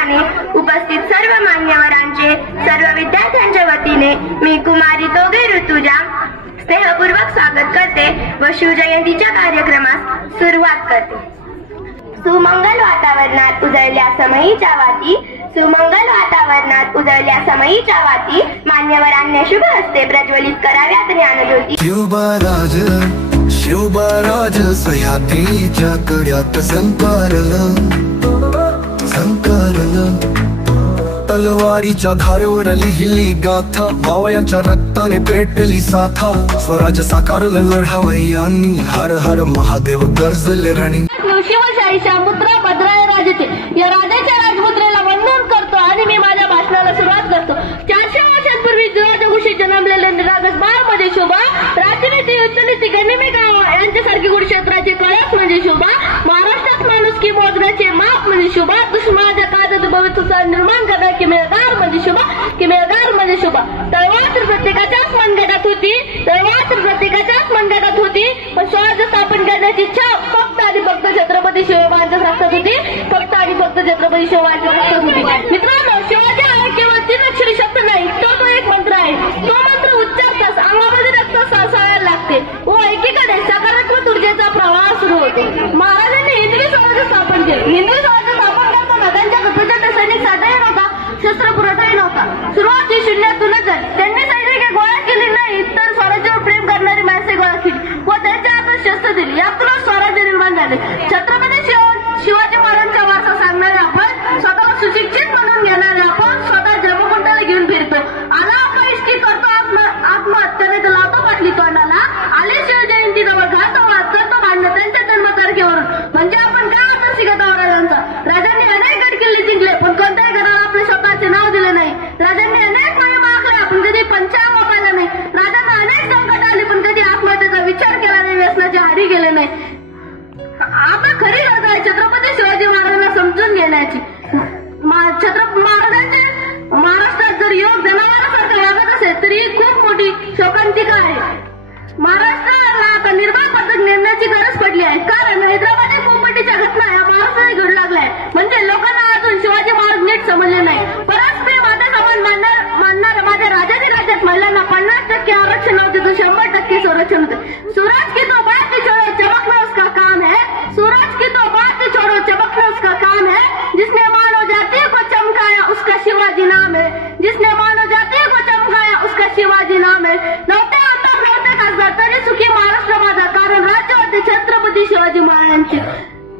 निमित्ताने उपस्थित सर्व मान्यवरांचे सर्व विद्यार्थ्यांच्या वतीने मी कुमारी तोगे ऋतुजा स्नेहपूर्वक स्वागत करते व शिवजयंतीच्या कार्यक्रमास सुरुवात करते। सुमंगल वातावरणात उजळल्या समयीच्या वाती, सुमंगल वातावरणात उजळल्या समयीच्या वाती मान्यवरांनी शुभ हस्ते प्रज्वलित कराव्यात ज्ञानज्योती। शिवबाराज सह्याद्रीच्या कड्यात संकारलं तलवारीच्या धारेवर लिहिली गाथा, मावळ्यांच्या रक्ताने पेटली साथा, स्वराज साकारलं लढावयांनी, हर हर महादेव गरजले रणी। शिवशाहीच्या मुद्रा भद्राय राजते या राजाच्या राजमुद्रेला वंदन करतो आणि मी माझ्या भाषणाला सुरुवात करतो। 400 वर्षांपूर्वी राजघोषित जन्मलेले निरागस बाळ म्हणजे शोभा, राजनीती युद्धनीती गनिमी गाव यांच्यासारखी गुरुक्षेत्राचे कळस म्हणजे शोभा, महाराष्ट्रात माणुसकी मोजण्याचे माप म्हणजे शोभा, दुश्मनाच्या काळात भविष्य निर्माण करणारे किमेळदार म्हणजे शोभा, किमेळदार म्हणजे शोभा। तळवार तर प्रत्येकाच्याच मनगटात होती, तळवार तर प्रत्येकाच्याच मनगटात होती, पण स्वराज्य स्थापन करण्याची इच्छा फक्त आणि फक्त छत्रपती शिवबांच्या रक्तात होती, फक्त आणि फक्त छत्रपती शिवबांच्या रक्तात होती। मित्रांनो, शिवाजी हा केवळ 3 अक्षरी शब्द नाही, तो एक मंत्र आहे। तो मंत्र उच्चारताच अंगामध्ये रक्त सळसळायला लागते व एकीकडे सकारात्मक ऊर्जेचा प्रवाह सुरू होतो। महाराजांनी हिंदवी स्वराज्य स्थापन केले। हिंदवी स्वराज्य स्थापन करताना त्यांच्या प्रचंड सैनिक साठाही नव्हता, शस्त्र पुरवठाही नव्हता। सुरुवात ही शून्यातूनच झाली। त्यांनी सैनिक गोळा केली नाही, तर स्वराज्यावर प्रेम करणारी माणसे गोळा केली व त्यांच्या हातात शस्त्र दिली। यातूनच स्वराज्य निर्माण झाले। छत्रपती शिवाजी महाराजांचा वारसा सांगणारे आपण, स्वतःला सुशिक्षित म्हणून घेणारे आपण, स्वतः जन्मकुंडाला घेऊन फिरतो। आला आपला इष्टी करतो आत्महत्याने तर लावतो पाटली तोंडाला, आले शिवजयंती जवळ घातो करतो भांडण त्यांच्या जन्मतारखेवरून। म्हणजे आपण काय आता शिकत आहोत राजांचा। राजांनी अनेक गड किल्ले जिंकले, पण कोणत्याही गडाला आपले स्वतःचे नाव दिले नाही। राजांनी अनेक मागे मागले, पण कधी पंचांग वापरला नाही। राजांना अनेक संकट आली, पण कधी आत्महत्येचा विचार केला नाही, व्यसनाचे आहारी गेले नाही। आता खरी गरज आहे छत्रपती शिवाजी महाराजांना समजून घेण्याची। छत्रपती महाराजांचे महाराष्ट्रात जर योग जनावरांसारखं वागत असेल तरी खूप मोठी शोकांतिका आहे। महाराष्ट्राला आता निर्माण पद्धत नेमण्याची गरज पडली आहे, कारण हैदराबाद पोपटीच्या घटना या महाराष्ट्रात घडू लागल्या आहे। म्हणजे लोकांना अजून शिवाजी महाराज नीट समजले नाही। परस्पर माता समान मानणाऱ्या माझ्या राजाची राज्यात महिलांना 50% आरक्षण होते, तर 100% संरक्षण होते। सूरज की तो बात छोड़ो चमकना उसका काम है, सूरज की तो बात छोड़ो चमकना उसका काम है, जिसने मानव जाति को चमकाया उसका शिवाजी नाम है, जिसने मानव जाति को चमकाया उसका शिवाजी नाम है। नव्हते खासदार तरी सुखी महाराष्ट्र माझा, कारण राज्य होते छत्रपती शिवाजी महाराजांचे।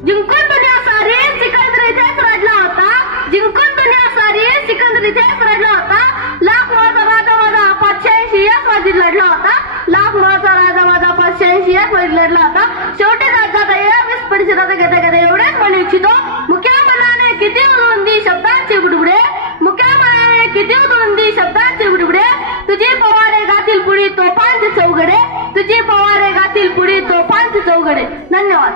जिंकून दुनिया सारी सिकंदर इथेच रडला होता, जिंकून दुनिया सारी सिकंदर इथेच रडला होता, लाख माझा राजा माझा 586 याच वाजीत लढला होता, लाख माझा राजा माझा 586 याच वाजीत लढला होता। शेवटी जाता या 20 परिषदाचा घेता एवढेच म्हणू इच्छितो, मुख्या मनाने किती उधळून शब्दांचे बुडबुडे, मुख्या मनाने किती उधळून शब्दांचे बुडबुडे, तुझी पवारे गातील पुढी तोफांचे चौघडे, तुझी पवारे गातील पुढी तोफांचे चौघडे। धन्यवाद।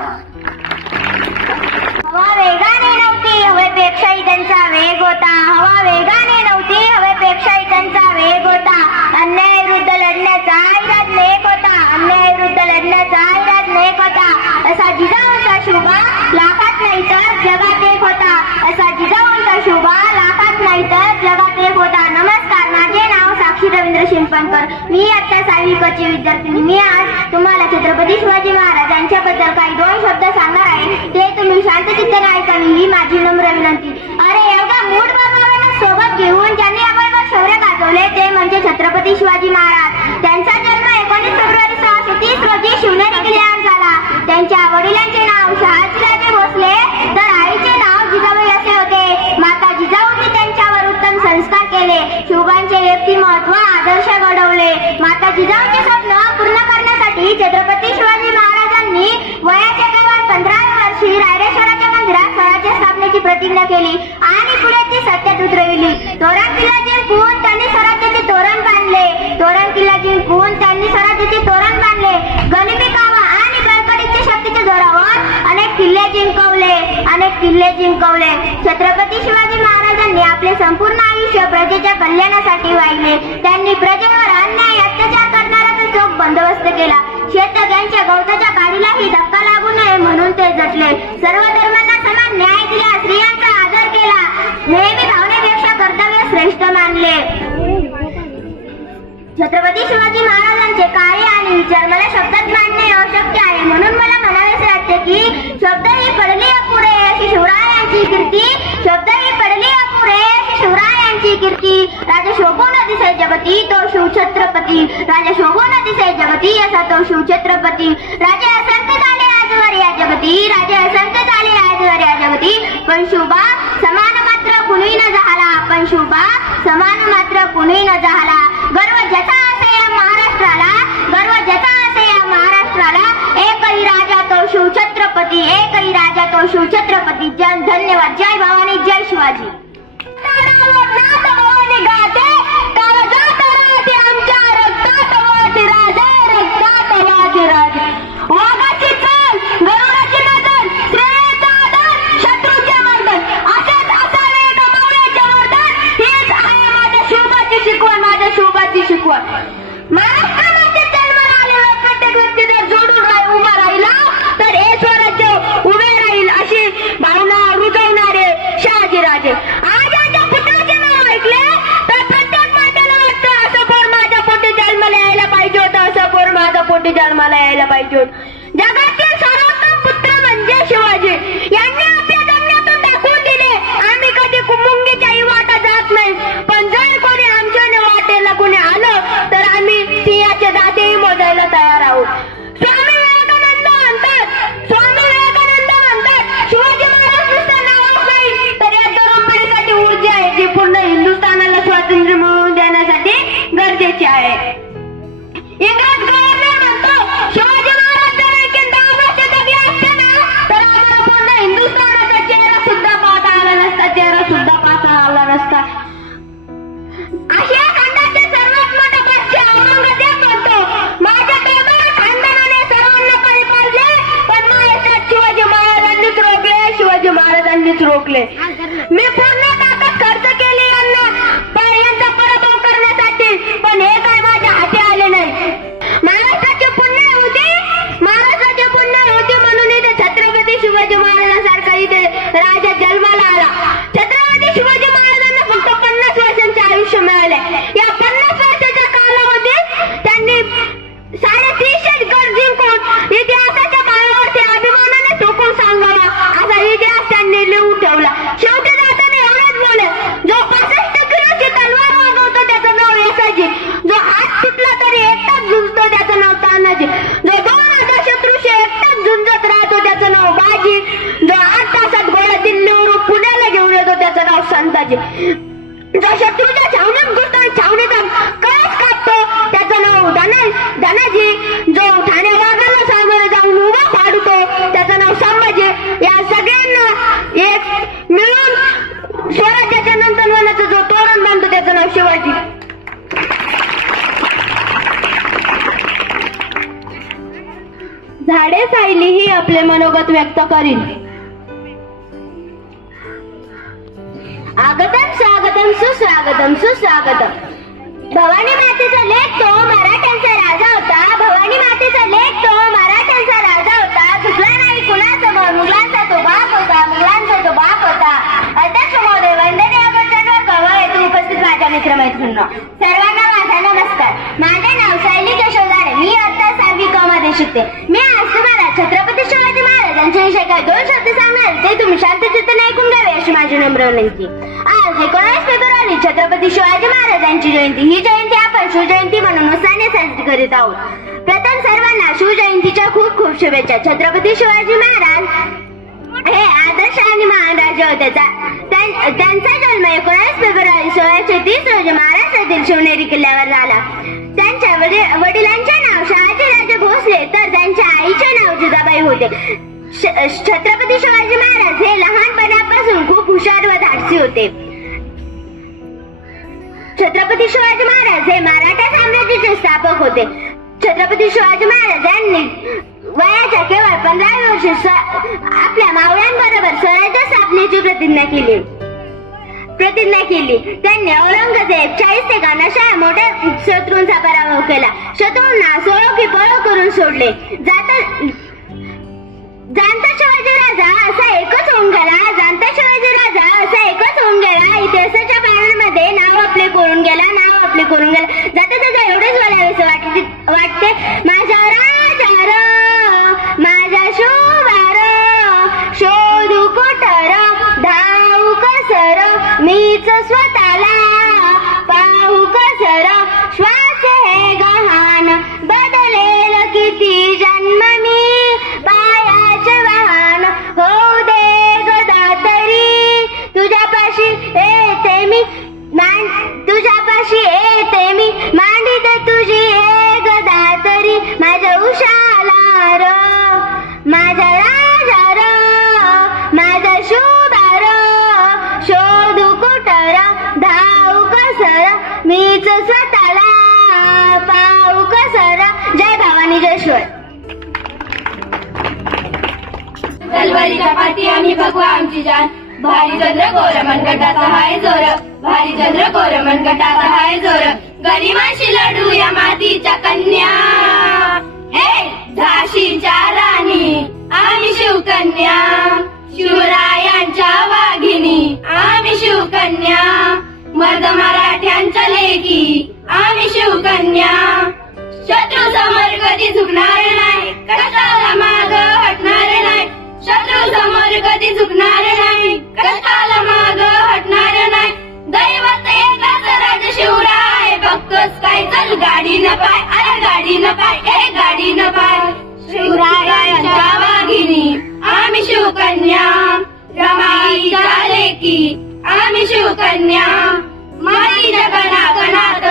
हवा वेगाने नव्हती, हवेपेक्षाही त्यांचा वेग होता, हवा वेगाने नव्हती, हवेपेक्षाही त्यांचा वेग होता। अन्यायाविरुद्ध लढण्याचा इराद नेक होता, अन्यायाविरुद्ध लढण्याचा इराद नेक होता। असा जिजाऊंचा शोभा लाखात नाही तर जगात एक होता, असा जिजाऊंचा शोभा लाखात नाही तर जगात एक होता। नमस्कार, माझे नाव साक्षी रवींद्र शिंपणकर, मी आता 6वी क ची विद्यार्थिनी। मी आज तुम्हाला छत्रपती शिवाजी महाराजांच्या बद्दल काही 2 शब्द सांगणार आहे, ते तुम्ही शांत चित्ताने ऐकावी ही माझी नम्र विनंती। अरे एवढा मूड बनवण्याला सोबत घेऊन ज्यांनी आपण शौर्य गाजवले ते म्हणजे छत्रपती शिवाजी महाराज। त्यांचा जन्म 19 फेब्रुवारी 1630 रोजी शिवनेरी किल्ल्यावर झाला। त्यांच्या वडिलांचे नाव शहाजीराजे भोसले तर आईचे नाव जिजाबाई असे होते। माता जिजाऊंनी त्यांच्यावर उत्तम संस्कार केले, शिवबांचे व्यक्तिमत्व आदर्श घडवले। माता जिजाऊंचे स्वप्न पूर्ण करण्यासाठी छत्रपती शिवाजी महाराजांनी वयाच्या केवळ 15व्या वर्षी रायरेश्वराच्या मंदिरात स्वराज्य स्थापनेची प्रतिज्ञा केली आणि पुढे ती सत्यात उतरविली। तोरण किल्ला जिंकून त्यांनी स्वराज्याचे तोरण बांधले, तोरण किल्ला जिंकून त्यांनी स्वराज्याचे तोरण बांधले। गनिमी कावा आणि बळकटीच्या शक्तीच्या जोरावर अनेक किल्ले जिंकवले, अनेक किल्ले जिंकवले। छत्रपती शिवाजी महाराजांनी आपले संपूर्ण आयुष्य प्रजेच्या कल्याणासाठी वाहिले। त्यांनी प्रजेवर अन्याय अत्याचार करणाऱ्याचा चोख बंदोबस्त केला। शेतकऱ्यांच्या गवताच्या काडीलाही धक्का लागू नये म्हणून ते झटले. सर्व धर्मांना समान न्याय दिला, स्त्रियांचा आदर केला, नेहमी भावनेपेक्षा कर्तव्य श्रेष्ठ मानले. छत्रपती शिवाजी महाराजांचे कार्य आणि विचार मला शब्दात मांडणे अशक्य आहे, म्हणून मला म्हणावेसे वाटते की शब्द ही पडली अपुरे अशी शिवरायांची कीर्ती, शब्द ही पडली अपुरे अशी शिवरायांची कीर्ती. राजा शोभून दिसे जगती तो शिवछत्रपती, राजा शोभून दिसे जगती असा तो शिवछत्रपती. राजे असंख्य झाले आजवर या जगती, राजे असंख्य झाले आजवर या जगती, पण शुभा समान मात्र कुणी न झाला, पण शुभा समान मात्र कुणी न झाला. गर्व ज्याचा असे या महाराष्ट्राला, गर्व ज्याचा असे या महाराष्ट्राला, एकही राजा तो शिवछत्रपती, एकही राजा तो शिवछत्रपती. धन्यवाद. जय भवानी, जय शिवाजी. वाघाची चाल, गरुडाची नजर, श्रेयचा आदर, शत्रूचे मर्दन, असेच असावे गमावल्याचे वर्धन. हीच आहे माझ्या शिवबाची शिकवण, माझ्या शिवबाची शिकवण. महाराष्ट्रामध्ये जन्माला आलेला प्रत्येक व्यक्ती जर जोडून उभा राहिला तर हे स्वराज्य उभे राहील अशी भावना रुजवणारे शहाजीराजे. आज यांच्या पुत्राचे नाव ऐकले तर प्रत्येक मातेला वाटतं असं पोर माझ्या पोटी जन्माला यायला पाहिजे होतं, असं पोर माझ्या पोटी जन्माला यायला पाहिजे होतं. जगातील सर्वोत्तम पुत्र म्हणजे शिवाजी. यांनी आपल्या जन्मातून दाखवून दिले आम्ही कधी मुंगीच्याही वाटा जात नाही, पण जर कोणी आमच्या वाटेला कोणी आलं तर आम्ही सिंहाचे दातेही मोजायला तयार आहोत. स्वामी विवेकानंद म्हणतात, स्वामी विवेकानंद म्हणतात शिवाजी महाराज नुसतं नावच नाही तर या तरुण पिढीसाठी ऊर्जा आहे जी पूर्ण हिंदुस्थानाला स्वातंत्र्य मिळवून देण्यासाठी गरजेची आहे. इंग्रज गव्हर्नर म्हणतो शिवाजी महाराज जर आणखी 10 वर्ष जगले असते ना तर आम्हाला पूर्ण हिंदुस्थानाचा चेहरा सुद्धा पाहता आला नसता, चेहरा सुद्धा पाहता आला नसता. आशिया खंडाचे सर्वात मोठा बादशाह औरंगजेब म्हणतो माझ्या दरबार खानदानाने सर्वांना काही पाळले पण महाराष्ट्रात शिवाजी महाराजांनीच रोखले, शिवाजी महाराजांनीच रोखले. मी पूर्ण ताकद खर्च केली यांचा पराभव करण्यासाठी, पण हे काय माझ्या हाती आले नाही. महाराष्ट्राचे पुण्य होते, महाराष्ट्राचे पुण्य होते म्हणून इथे छत्रपती शिवाजी महाराजांसारखा इथे राजा जन्माला आला. छत्रपती शिवाजी महाराजांना फक्त 50 वर्षांचे आयुष्य मिळाले. या 50 वर्षाच्या कालावधीत त्यांनी 350 गड जिंकून इतिहासाच्या पायावरती अभिमानाने ठोकून सांगावा असा इतिहास त्यांनी लिहून ठेवला. शेवटी जाताना एवढंच बोले जो 65 किलोची तलवार वागवतो त्याचं नाव येसाजी, जो हात तुटला तरी एकटाच झुंजतो त्याचं नाव तानाजी, जो 2000 शत्रूशी एकटाच झुंजत राहतो त्याचं नाव बाजी, जो 8 तासात गोळा दिल्लीवरून पुण्याला घेऊन येतो त्याचं नाव संताजी, जो शत्रूच्या छावणीत घुसतो आणि छावणीचा कळस कापतो त्याचं नाव धनाजी, जो ठाणे वाघाला सामोरे जाऊन उभा पाडतो त्याचं नाव संभाजी. या सगळ्यांना एक मिळून स्वराज्याच्या नंदनवनाचं जो तोरण बांधतो त्याचं नाव शिवाजी. झाडे सायलीही आपले मनोगत व्यक्त करील. आगतम स्वागतम सुस्वागतम सुस्वागतम. भवानी मातेचा लेख तो मराठ्यांचा राजा होता, भवानी मातेचा लेख तो मराठ्यांचा राजा होता. चुकला नाही कुणासमोर, मुघलांचा तो बाप होता, मुघलांचा तो बाप होता. अध्यक्ष महोदय, वंदनीय प्रचंड गवळ येथे उपस्थित माझ्या मित्रमैत्रिणींनो, सर्वांना माझा नमस्कार. माझे नाव सायली केशवदारे, मी आता 7वी क मध्ये शिकते. मी आज तुम्हाला छत्रपती शिवाजी महाराजांच्या विषयी काही 2 शब्द सांगणार, ते तुम्ही शांतचित्ताने ऐकून घ्यावे अशी माझी नम्र विनंती. आज 19 फेब्रुवारी छत्रपती शिवाजी महाराजांची जयंती. ही जयंती आपण शिवजयंती म्हणून उत्साहाने साजरी करीत आहोत. प्रथम सर्वांना शिवजयंतीच्या खूप खूप शुभेच्छा. छत्रपती शिवाजी महाराज हे आदर्श आणि महान राजे होते. त्यांचा जन्म 19 फेब्रुवारी 1630 रोजी महाराष्ट्रातील शिवनेरी किल्ल्यावर झाला. त्यांच्या वडिलांचे नाव शहाजीराजे भोसले तर त्यांच्या आईचे नाव जिजाबाई होते. छत्रपती शिवाजी महाराज हे लहानपणापासून खूप हुशार व धाडसी होते. छत्रपती शिवाजी महाराज हे मराठा साम्राज्याचे स्थापक होते. छत्रपती शिवाजी महाराज यांनी वयाच्या केवळ 15 वर्षी आपल्या मावळ्यांबरोबर स्वराज्य स्थापनेची प्रतिज्ञा केली. प्रतिज्ञा केली. त्यांनी औरंगजेब शाहिस्ते खानाच्या मोठ्या शत्रूंचा पराभव केला. शत्रूंना सोळो की पळो करून सोडले. जाणता शिवाजी राजा असा एकच होऊन गेला. जाणता शिवाजी राजा असा एकच होऊन गेला. इतिहासाच्या पानांमध्ये नाव आपले कोरून गेला. नाव आपले कोरून गेला. जाता जाता एवढेच बोलावेसे वाटते. माझ्या राजार माझ्या शोभार शोधू कोठर धावू कसर मीच स्वतःला पाहू कसर श्वास हे गहाण बदलेल किती जन्म मी पायाचे वाहन होऊ दे गदा तरी तुझ्यापाशी येते मी तुझ्यापाशी येते मी मांडीते तुझी हे गदा तरी माझ्या उशाला र माझ्या राजार माझा शुभार शोधू कुटर धावू कसर मीच स्वतःला पाहू कसर. जय भवानी जय शिवाय. तलवारीच्या पाठी आम्ही बघू आमची जान. भारी चंद्र कोर मनगटाचा हाय जोर. भारी चंद्र कोर मनगटाचा हाय जोर. गरिमाशी लढू या मातीच्या कन्या. हे झाशीच्या राणी आम्ही शिवकन्या. शिवरायांच्या वाघिणी आम्ही शिवकन्या. मर्द मराठ्यांच्या लेकी आम्ही शिवकन्या. शत्रू समोर कधी झुकणार नाही. कष्टाला माग हटणार नाही. शत्रू समोर कधी झुकणार नाही. कष्टाला माग हटणार नाही. दैवत एकच राज शिवराय. बघतोस काय चल गाडी न पाय. अरे गाडी न पाय. ए गाडी न पाय. शिवरायांच्या वाघिणी आम्ही शिवकन्या. रमाईच्या लेकी आम्ही शिवकन्या. मातीच्या कणाकणात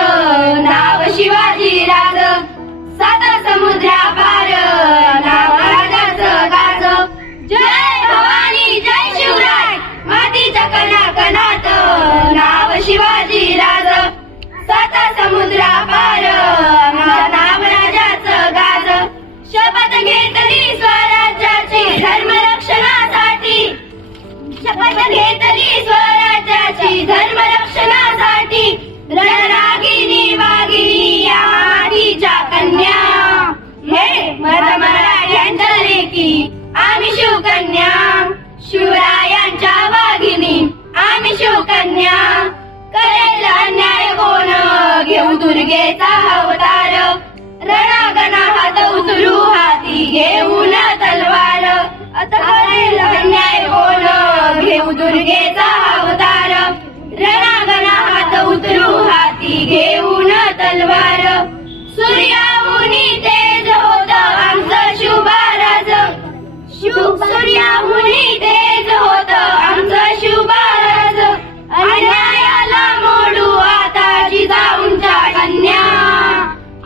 नाव शिवाजी राज. साता समुद्रा पार नाव राजाचं गाज. जय भवानी जय शिवराय. मातीच्या कणाकणात नाव शिवाजी राज. साता समुद्रा पार नाव राजाचं गाज. शपथ घेतली स्वराज्याची धर्मरक्षणासाठी. शपथ घेतली स्वराज्याची धर्मरक्षणासाठी. रणरागिनी वागिनी या मातीच्या कन्या. हे मराठ्यांच्या लेकी आम्ही शिवकन्या. शिवरायांच्या वाघिणी आम्ही शिवकन्या. करेल अन्याय कोण घेऊ दुर्गेचा अवतार. रणागणा हात उतरू हाती घेऊन तलवार. आता करेल अन्याय कोण घेऊ दुर्गेचा अवतार. रणागणा हात उतरू हाती घेऊन तलवार. सूर्याहुनी तेज होत आमचं शिवबाराज. सूर्याहुनी तेज होत आमचं शिवबाराज. अन्यायाला मोडू आता जिजाऊंच्या कन्या.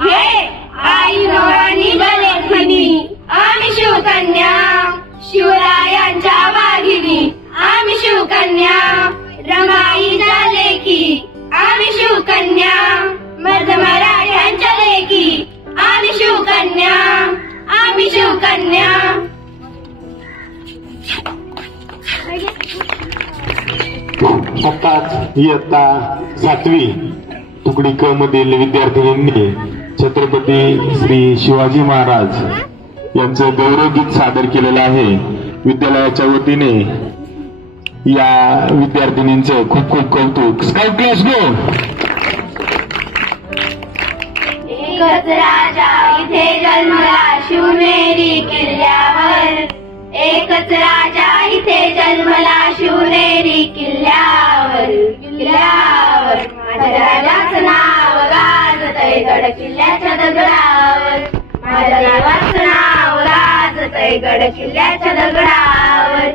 हे आई नवराणी बलेखिनी आम्ही शिवकन्या. शिवरायांच्या वाघिणी आम्ही शिवकन्या. रमाईच्या लेकी आम्ही शिवकन्या. मर्द मराठ्यांच्या लेकी आम्ही शिवकन्या. आम्ही शिवकन्या. आताच इयत्ता 7वी तुकडी क मधील विद्यार्थिनींनी छत्रपती श्री शिवाजी महाराज यांचं गौरवगीत सादर केलेलं आहे. विद्यालयाच्या वतीने या विद्यार्थिनींचं खूप खूप कौतुक. स्काउट क्लास गो. एकच राजा इथे जन्मला शिवनेरी किल्ल्यावर. एकच राजा इथे जन्मला शिवनेरी किल्ल्यावर. किल्ल्यावर माझ्या राजाचं नाव गाजतंय गड किल्ल्याच्या दगडावर. माझ्या नावाचं नाव गाजतंय गड किल्ल्याच्या दगडावर.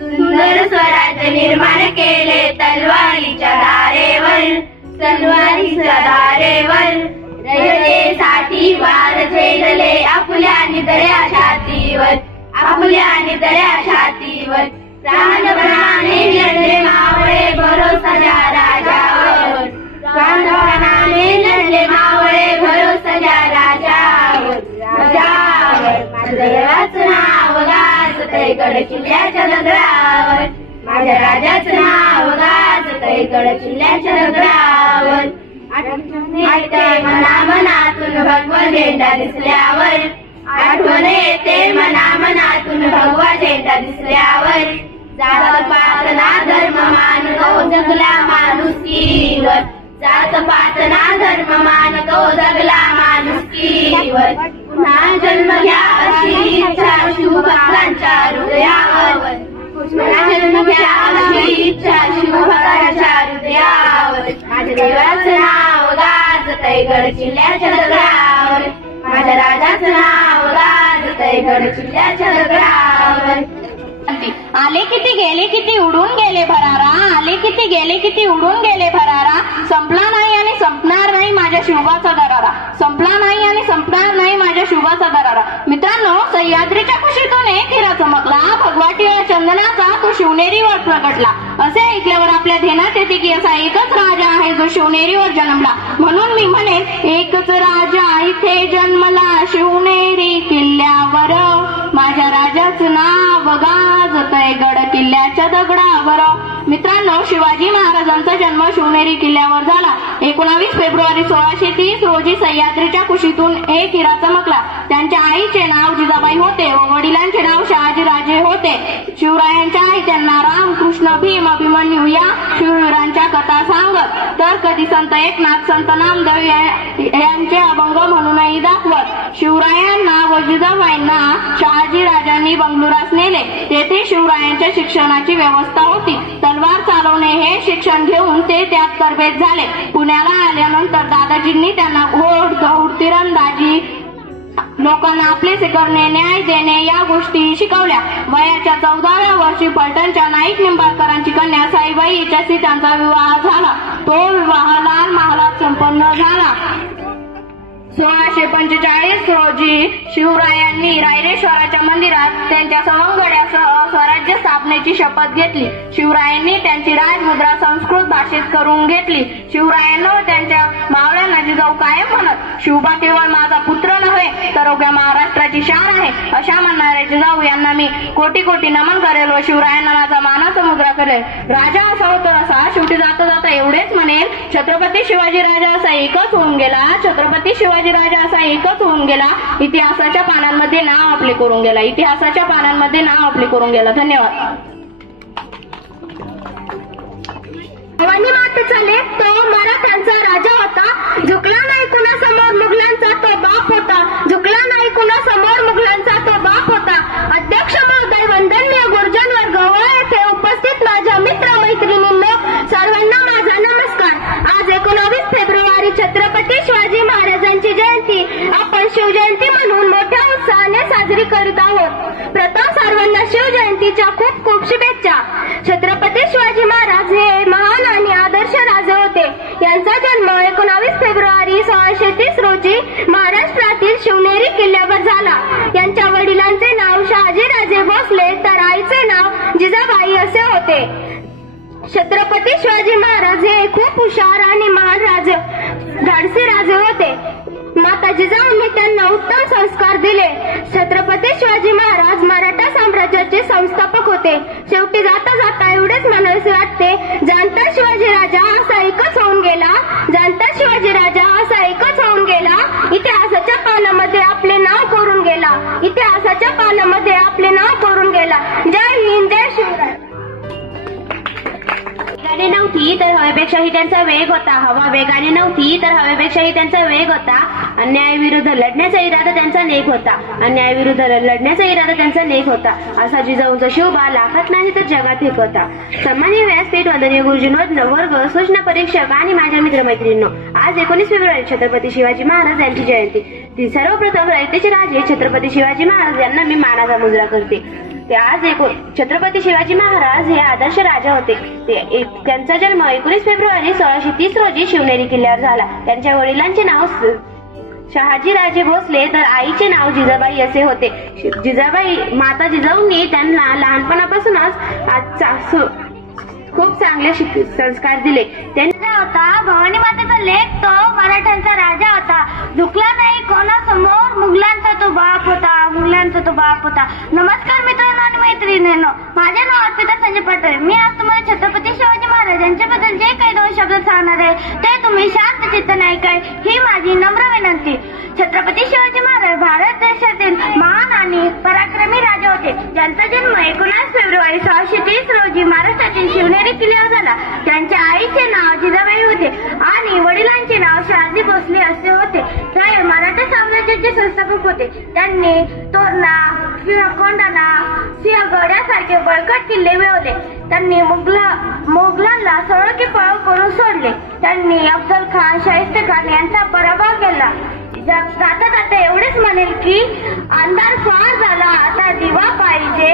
सुंदर स्वराज्य निर्माण केले तलवारीच्या धारेवर. तलवारीच्या धारेवर रयतेसाठी वार झेलले आपल्या निधड्या छातीवर. आपल्या निधड्या छातीवर. प्राणपणाने लढले मावळे भरोसाच्या राजावर. प्राणपणाने लढले मावळे भरोसाच्या राजावर. राजावर माझ्या देवाचं नाव गाजतंय गड किल्ल्याच्या दगडावर. माझ्या राजाचं नाव गाजतंय जातय गडचिल्ल्याच्या दगडावर. आठवते मनामनातून भगवा झेंडा दिसल्यावर. आठवण येते मनामनातून भगवा झेंडा दिसल्यावर. जात पात ना धर्म मानतो जगला माणुसकीवर. जात पात ना धर्म मानतो जगला माणुसकीवर. पुन्हा जन्म घ्या अशी इच्छा शिवभक्तांच्या हृदयावर. पुन्हा जन्म घ्या अशी इच्छा शिवभक्तांच्या हृदयावर. माझ्या देवाचं नाव गाजतय गडचिल्ल्याच्या दगडावर. माझ्या राजाचं नाव गाजतय गडचिल्ल्याच्या दगडावर. आले किती गेले किती उडून गेले भरारा. आले किती गेले किती उडून गेले भरारा. संपला नाही आणि संपणार नाही माझ्या शिवबाचा दरारा. संपला नाही आणि संपणार नाही माझ्या शिवबाचा दरारा. मित्रांनो, सह्याद्रीच्या कुशीतून एक हिरा चमकला. भगवाटीवर चंदनाचा तो शिवनेरीवर प्रगटला. असे ऐकल्यावर आपल्या ध्यानात येते की असा एकच राजा आहे जो शिवनेरीवर जन्मला. म्हणून मी म्हणेन, एकच राजा इथे जन्मला शिवनेरी किल्ल्यावर. माझ्या राजाचं नाव गाजतय गड किल्ल्याच्या दगडावर. मित्रांनो, शिवाजी महाराजांचा जन्म शिवनेरी किल्ल्यावर झाला. 19 फेब्रुवारी 1630 रोजी सह्याद्रीच्या कुशीतून एक हिरा चमकला. त्यांच्या आईचे नाव जिजाबाई होते व वडिलांचे नाव शहाजीराजे होते. शिवरायांच्या आई त्यांना राम, कृष्ण, भीम, अभिमन्यू या शिववीरांच्या कथा सांगत, तर कधी संत एकनाथ, संत नामदेव यांचे अभंग म्हणूनही दाखवत. शिवरायांना व जिजाबाईंना शहाजीराजांनी बंगळुरास नेले. तेथे शिवरायांच्या शिक्षणाची व्यवस्था होती. तलवार चालवणे हे शिक्षण घेऊन ते त्यात तरबेज झाले. पुण्याला आल्यानंतर दादाजींनी त्यांना घोड दौड, तिरंदाजी, लोकांना आपलेसे करणे, न्याय देणे या गोष्टी शिकवल्या. वयाच्या 14व्या वर्षी फलटणच्या नाईक निंबाळकरांची कन्या साईबाई हिच्याशी त्यांचा विवाह झाला. तो विवाह लाल महालात संपन्न झाला. 1645 रोजी शिवरायांनी रायरेश्वराच्या मंदिरात त्यांच्या सवंगड्यासह स्वराज्य स्थापनेची शपथ घेतली. शिवरायांनी त्यांची राजमुद्रा संस्कृत भाषेत करून घेतली. शिवरायांना व त्यांच्या मावळ्यांना जिजाऊ कायम म्हणत, शिवबा केवळ माझा पुत्र नव्हे तर अवघ्या महाराष्ट्राची शान आहे. अशा म्हणणाऱ्या जिजाऊ यांना मी कोटी कोटी नमन करेल व शिवरायांना माझा मानाचा मुद्रा करेल. राजा असा होतो असा. शेवटी जाता जाता एवढेच म्हणेल, छत्रपती शिवाजी राजा असा एकच होऊन गेला. छत्रपती शिवाजी राजा असा एकच होऊन गेला. इतिहासाच्या पानांमध्ये नाव आपले करून गेला. इतिहासाच्या पानांमध्ये नाव आपले करून गेला. धन्यवाद. भवानी मातेचा लेख तो मराठ्यांचा राजा होता. झुकला नाही कुणासमोर मुघलांचा तो बाप होता. झुकला नाही कुणासमोर मुघलांचा तो बाप होता. अध्यक्ष महोदय, वंदनीय गुरुजन वर्ग व येथे उपस्थित माझ्या मित्र मैत्रिणींनो, सर्वांना माझा नमस्कार. आज 19 फेब्रुवारी छत्रपती शिवाजी महाराजांची जयंती आपण शिवजयंती म्हणून मोठ्या उत्साहाने साजरी करीत आहोत. प्रथम सर्वांना शिवजयंतीच्या खूप खूप शुभेच्छा. छत्रपती शिवाजी महाराज हे महान आणि आदर्श राजे होते. यांचा जन्म 19 फेब्रुवारी 1630 रोजी महाराष्ट्रातील शिवनेरी किल्ल्यावर झाला. यांच्या वडिलांचे नाव शहाजीराजे भोसले तर आईचे नाव जिजाबाई असे होते. छत्रपती शिवाजी महाराज हे खूप हुशार आणि महान राजे, धाडसी राजे होते. माता जिजाऊंनी त्यांना उत्तम संस्कार दिले. छत्रपती शिवाजी महाराज मराठा साम्राज्याचे संस्थापक होते. शेवटी जाता जाता एवढेच म्हणायचे वाटते, जाणता शिवाजी राजा असा एकच होऊन गेला. जाणता शिवाजी राजा असा एकच होऊन गेला. इतिहासाच्या पानामध्ये आपले नाव कोरून गेला. इतिहासाच्या पानामध्ये आपले नाव कोरून गेला. जय हिंद, जय शिवराय. वेगाने नव्हती तर हवेपेक्षाही त्यांचा वेग होता. हवा वेगाने नव्हती तर हवेपेक्षाही त्यांचा वेग होता. अन्यायाविरुद्ध लढण्याचा इरादा त्यांचा नेक होता. अन्यायाविरुद्ध लढण्याचा इरादा त्यांचा नेक होता. असा जिजाऊंचा शिवबा लाखात नाही तर जगात एक होता. सन्माननीय व्यासपीठ, वंदनीय गुरुजन वर्ग, सूचना परीक्षक आणि माझ्या मित्रमैत्रिणींनो, आज 19 फेब्रुवारी छत्रपती शिवाजी महाराज यांची जयंती. ती सर्वप्रथम रयतेचे राजे छत्रपती शिवाजी महाराज यांना मी मानाचा मुजरा करते. ते आज छत्रपती शिवाजी महाराज हे आदर्श राजा होते. त्यांचा जन्म 19 फेब्रुवारी 1630 रोजी शिवनेरी किल्ल्यावर झाला. त्यांच्या वडिलांचे नाव शहाजीराजे भोसले तर आईचे नाव जिजाबाई असे होते. जिजाबाई माता जिजाऊंनी त्यांना लहानपणापासूनच खूप चांगले संस्कार दिले. त्यांचा होता भवानी मातेचा लेख तो मराठ्यांचा राजा होता. झुकला नाही कोणासमोर मुघलांचा तो बाप होता. मुघलांचा तो बाप होता. नमस्कार मित्रांनो आणि मैत्रिणींनो, माझे नाव अर्पिता संजय पाटोळे. मी आज तुम्हाला छत्रपती शिवाजी महाराज यांच्याबद्दल जे राहणार आहे ते तुम्ही शांत चित्ताने ऐकाय ही माझी नम्र विनंती. छत्रपती शिवाजी महाराज भारत देशातील महान आणि पराक्रमी राजा होते, ज्यांचा जन्म 19 फेब्रुवारी 1630 रोजी महाराष्ट्रातील शिवनेरी किल्ल्यावर झाला. त्यांच्या आईचे नाव जिजाबाई होते आणि वडिलांचे नाव शहाजी भोसले असे होते. ते मराठा साम्राज्याचे संस्थापक होते. त्यांनी तोरणा, कोंढाणा, सिंहगड यासारखे बळकट किल्ले मिळवले. त्यांनी मोगलांना सळके पळ करून सोडले. त्यांनी अफजल खान, शाहिस्ते खान यांचा पराभव केला. जाता जाता एवढेच म्हणेल की अंधार स्वार झाला आता दिवा पाहिजे,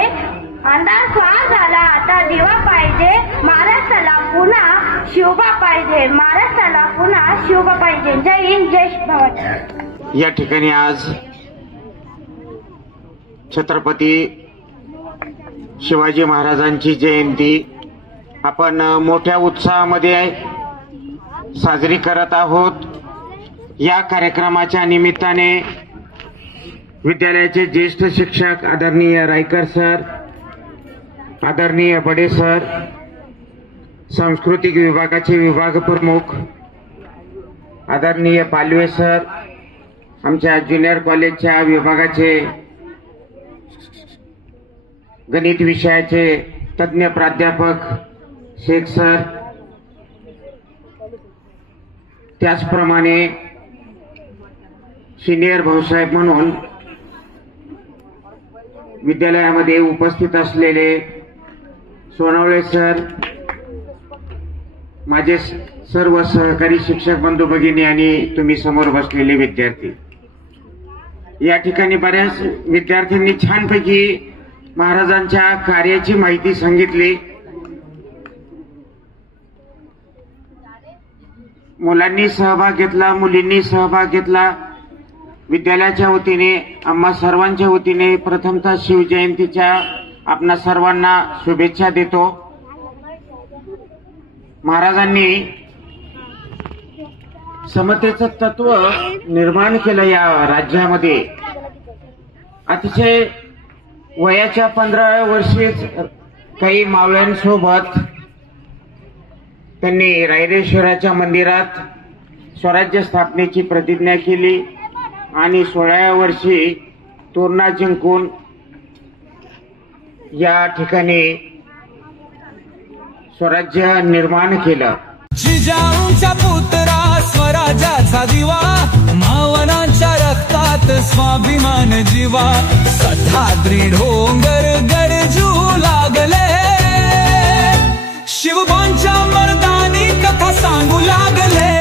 अंधार स्वार झाला आता दिवा पाहिजे, महाराष्ट्राला पुन्हा शिवबा पाहिजे, महाराष्ट्राला पुन्हा शिवबा पाहिजे. जय हिंद, जय भवानी. या ठिकाणी आज छत्रपती शिवाजी महाराजांची जयंती आपण मोठ्या उत्साहामध्ये साजरी करत आहोत. या कार्यक्रमाच्या निमित्ताने विद्यालयाचे ज्येष्ठ शिक्षक आदरणीय रायकर सर, आदरणीय बडे सर, सांस्कृतिक विभागाचे विभाग प्रमुख आदरणीय पालवे सर, आमच्या ज्युनियर कॉलेजच्या विभागाचे गणित विषयाचे तज्ज्ञ प्राध्यापक शेख सर, त्याचप्रमाणे सिनियर भाऊसाहेब म्हणून विद्यालयामध्ये उपस्थित असलेले सोनवणे सर, माझे सर्व सहकारी शिक्षक बंधू भगिनी आणि तुम्ही समोर बसलेले विद्यार्थी. या ठिकाणी बऱ्याच विद्यार्थ्यांनी छानपैकी महाराजांच्या कार्याची माहिती सांगितली. मुलांनी सहभाग घेतला, मुलींनी सहभाग घेतला. विद्यालयाच्या वतीने, आम्हा सर्वांच्या वतीने प्रथमतः शिवजयंतीच्या आपणा सर्वांना शुभेच्छा देतो. महाराजांनी समतेचं तत्व निर्माण केलं या राज्यामध्ये. अतिशय वयाच्या 15व्या वर्षीच काही मावळ्यांसोबत त्यांनी रायरेश्वराच्या मंदिरात स्वराज्य स्थापनेची प्रतिज्ञा केली आणि 16व्या वर्षी तोरणा जिंकून या ठिकाणी स्वराज्य निर्माण केलं. जिजाऊंचा पुत्रा स्वराज्याचा दिवा, मावनांच्या रक्तात स्वाभिमान जीवा, सह्याद्री डोंगर गरजू लागले, शिवबांच्या मर्दानी कथा सांगू लागले.